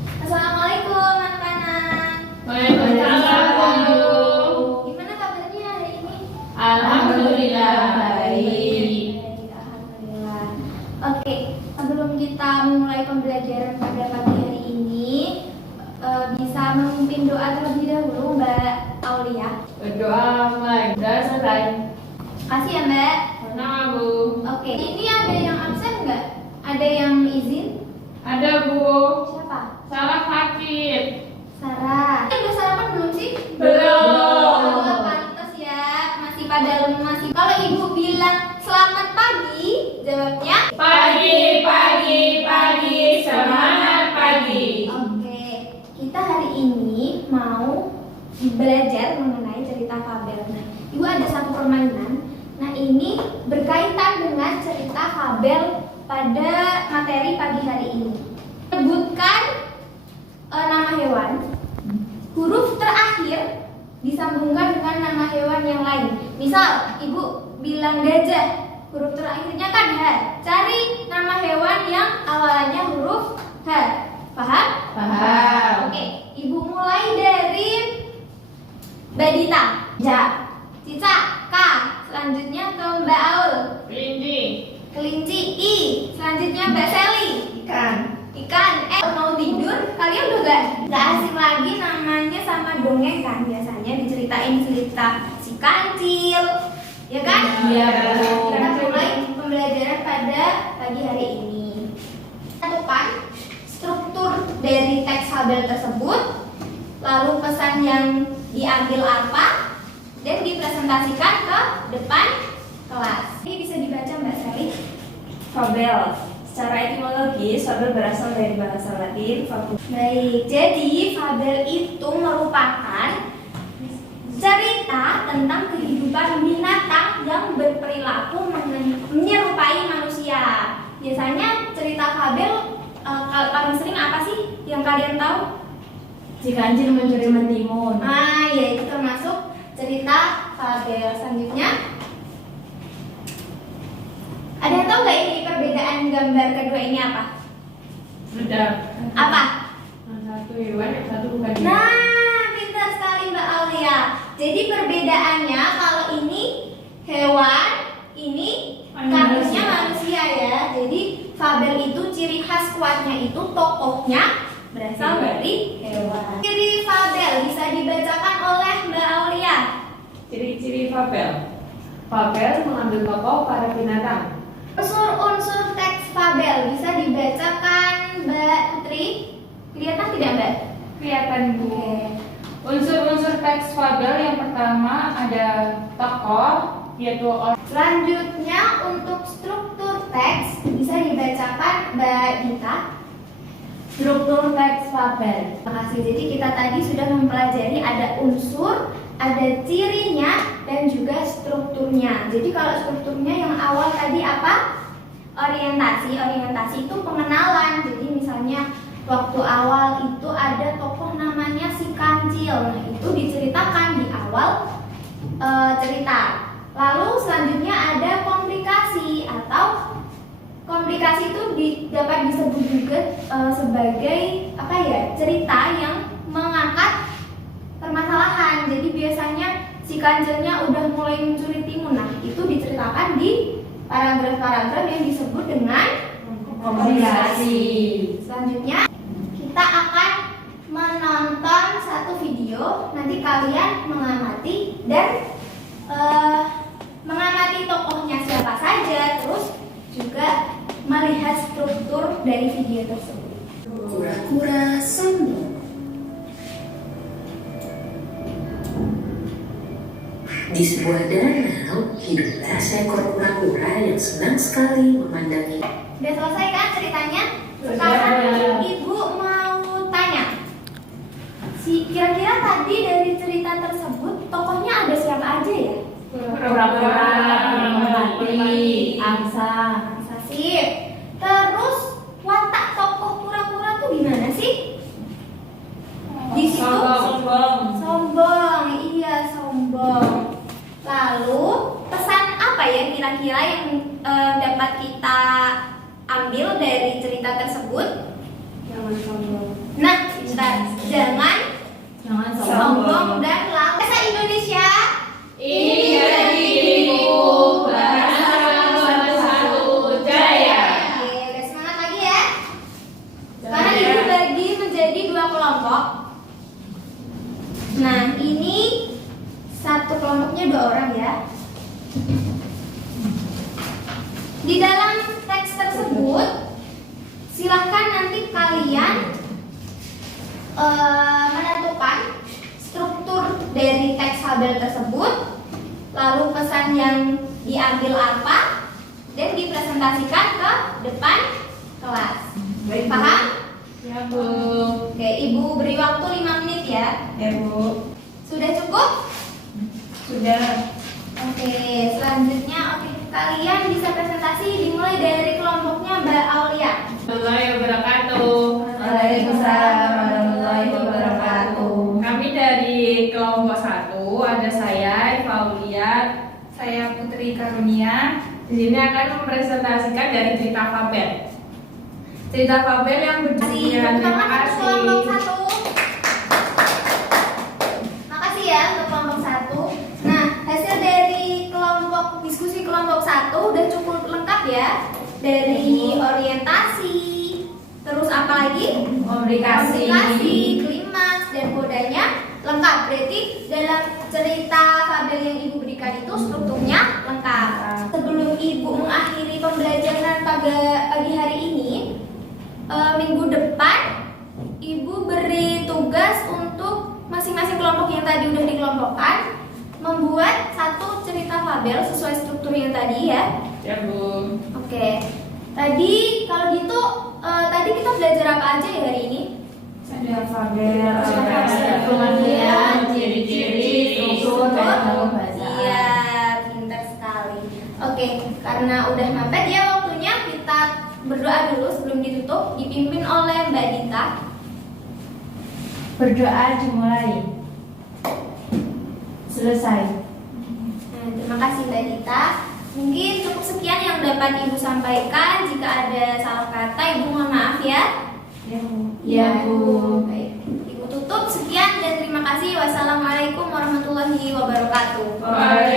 Assalamualaikum anak-anak. Waalaikumsalam, Bu. Gimana kabarnya hari ini? Alhamdulillah baik. Alhamdulillah. Oke, sebelum kita memulai pembelajaran pada pagi hari ini, bisa memimpin doa terlebih dahulu, Mbak Aulia. Berdoa mulai. Sudah selesai. Kasih ya, Mbak. Sama, Bu. Oke, ini ada yang absen nggak? Ada yang izin? Ada, Bu. Siapa? Salah sakit. Sarah. Udah sarapan belum sih? Belum. Oh, pantas ya, masih pada lemas. Kalau ibu bilang selamat pagi, jawabnya Pagi, pagi, pagi, semangat pagi. oke. Kita hari ini mau belajar mengenai cerita fabel. Nah, ibu ada satu permainan. Nah, ini berkaitan dengan cerita fabel pada materi pagi hari ini. Sebutkan nama hewan. Huruf terakhir disambungkan dengan nama hewan yang lain. Misal, ibu bilang gajah, huruf terakhirnya kan H. Cari nama hewan yang awalannya huruf H. Paham? Paham. Oke, ibu mulai dari Mbak Dita. Ja. Cica, K. Selanjutnya ke Mbak Aul. Kelinci. Kelinci, I. Selanjutnya Mbak Sally. Ikan. Ikan, mau tidur? Kalian udah gak asing lagi namanya sama dongeng kan? Biasanya diceritain cerita si kancil, ya kan? Iya, Kita Bu. mulai pembelajaran pada pagi hari ini. Tentukan struktur dari teks fabel tersebut, lalu pesan yang diambil apa, dan dipresentasikan ke depan kelas. Ini bisa dibaca Mbak Sally. Fabel. Secara etimologis, fabel berasal dari bahasa Latin fabula. Baik, jadi fabel itu merupakan cerita tentang kehidupan binatang yang berperilaku menyerupai manusia. Biasanya cerita fabel paling sering apa sih yang kalian tahu? Si kancil mencuri mentimun. Ah, ya itu termasuk cerita fabel. Selanjutnya, ada yang tahu nggak ini perbedaan gambar kedua ini apa? Sudah. Apa? Yang satu hewan, yang satu bukan hewan. Nah, pintar sekali Mbak Aulia. Jadi perbedaannya kalau ini hewan, ini kardusnya manusia ya. Jadi fabel itu ciri khas kuatnya itu tokohnya berasal dari hewan. Ciri fabel bisa dibacakan oleh Mbak Aulia. Ciri-ciri fabel. Fabel mengambil tokoh pada binatang. Unsur-unsur teks fabel bisa dibacakan Mbak Putri. Kelihatan tidak Mbak? Kelihatan, Bu. Oke. Unsur-unsur teks fabel yang pertama ada tokoh, yaitu orang. Selanjutnya untuk struktur teks bisa dibacakan Mbak Dita. Struktur teks fabel. Terima kasih. Jadi kita tadi sudah mempelajari ada unsur, ada cirinya, dan juga strukturnya. Jadi kalau strukturnya yang awal tadi apa? Orientasi. Orientasi itu pengenalan. Jadi misalnya waktu awal itu ada tokoh namanya si kancil. Nah, itu diceritakan di awal cerita. Lalu selanjutnya ada komplikasi atau komplikasi itu dapat disebut juga sebagai apa ya, cerita yang mengangkat permasalahan. Jadi biasanya si kancilnya udah mulai mencuri timun. Nah, itu diceritakan di paragraf-paragraf yang disebut dengan Komplikasi. Selanjutnya kita akan menonton satu video. Nanti kalian mengamati dan mengamati tokohnya siapa saja, terus juga melihat struktur dari video tersebut. Kura-kura sombong. Di sebuah danau hiduplah seekor kura-kura yang senang sekali memandangi. Udah selesai kan ceritanya? Sudah. Sekarang ibu mau tanya. Kira-kira tadi dari cerita tersebut tokohnya ada siapa aja ya? Kura-kura, merpati, angsa. Sip. Terus watak tokoh kura-kura tuh gimana sih? Di situ Sombong. sombong, iya sombong. Lalu pesan apa ya kira-kira yang dapat kita ambil dari cerita tersebut? Jangan sombong. Nah, bentar. Jangan Jangan sombong dan lambat. Bahasa Indonesia. Ini jadi diriku bahasa satu-satu jaya. Oke, udah semangat lagi ya. Sekarang ibu bagi menjadi 2 kelompok. Nah, ini satu kelompoknya 2 orang ya. Di dalam teks tersebut, silahkan nanti kalian menentukan struktur dari teks fabel tersebut, lalu pesan yang diambil apa, dan dipresentasikan ke depan kelas. Paham? Ya, Bu. Oke, Ibu beri waktu 5 menit ya. Ya, Bu. Sudah cukup? Sudah. Oke, selanjutnya kalian bisa presentasi dimulai dari kelompoknya Mbak Aulia. Warahmatullahi wabarakatuh. Waalaikumsalam warahmatullahi wabarakatuh. Kami dari kelompok 1 ada saya Iva Aulia, saya Putri Karunia. Di sini akan mempresentasikan dari cerita fabel. Cerita fabel yang berjudul Terima kasih. Kelompok 1. Makasih ya untuk kelompok 1. Nah, hasil dari diskusi kelompok 1 udah cukup lengkap ya. Dari orientasi, terus apa lagi? Komunikasi. Klimaks dan kodanya lengkap. Berarti dalam cerita fabel yang Ibu berikan itu strukturnya lengkap. Sebelum Ibu mengakhiri pembelajaran pada pagi hari ini, minggu depan Ibu beri tugas untuk masing-masing kelompok yang tadi udah dikelompokkan membuat satu cerita fabel sesuai struktur yang tadi ya. Ya, Bu. Oke. Tadi kalau gitu tadi kita belajar apa aja ya hari ini? Ada fabel, Kemudian ciri-ciri, struktur, dan bahasa. Iya, pintar sekali. Oke, karena udah mepet ya waktunya, kita berdoa dulu sebelum ditutup, dipimpin oleh Mbak Dita. Berdoa dimulai. Selesai. Nah, terima kasih Mbak Dita. Mungkin cukup sekian yang dapat Ibu sampaikan. Jika ada salah kata, Ibu mohon maaf ya. Ya, Bu. Baik. Ibu tutup sekian dan terima kasih. Wassalamualaikum warahmatullahi wabarakatuh. Waalaikumsalam.